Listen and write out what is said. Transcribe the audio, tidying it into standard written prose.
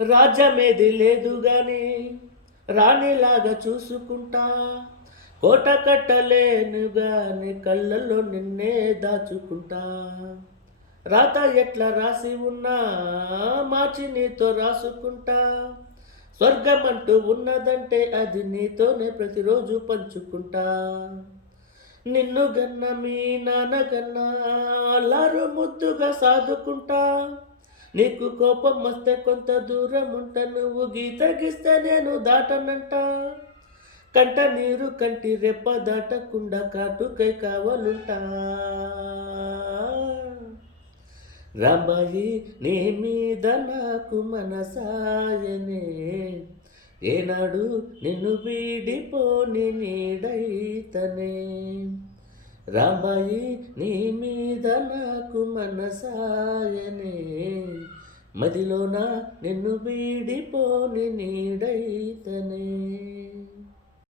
రాజ్యమేది లేదు గాని రాణిలాగా చూసుకుంటా, కోట కట్టలేను గాని కళ్ళల్లో నిన్నే దాచుకుంటా. రాత ఎట్లా రాసి ఉన్నా మార్చి నీతో రాసుకుంటా. స్వర్గమంటూ ఉన్నదంటే అది నీతోనే ప్రతిరోజు పంచుకుంటా. నిన్ను గన్న మీ నాన్న గన్నా అల్లారు ముద్దుగా సాదుకుంటా. నీకు కోపం వస్తే కొంత దూరం ఉంటా, నువ్వు గీత గీస్తే నేను దాటనంట. కంట నీరు కంటి రెప్ప దాటకుండా కాటుకై కావలుంటా. రాంబాయి నీ మీద నాకు మనసాయనే, ఏనాడు నిన్ను వీడిపోని నీడైతనే. రాంబాయి నీ మీద నాకు మనసాయనే, మదిలోన నిన్ను వీడిపోని నీడైతనే.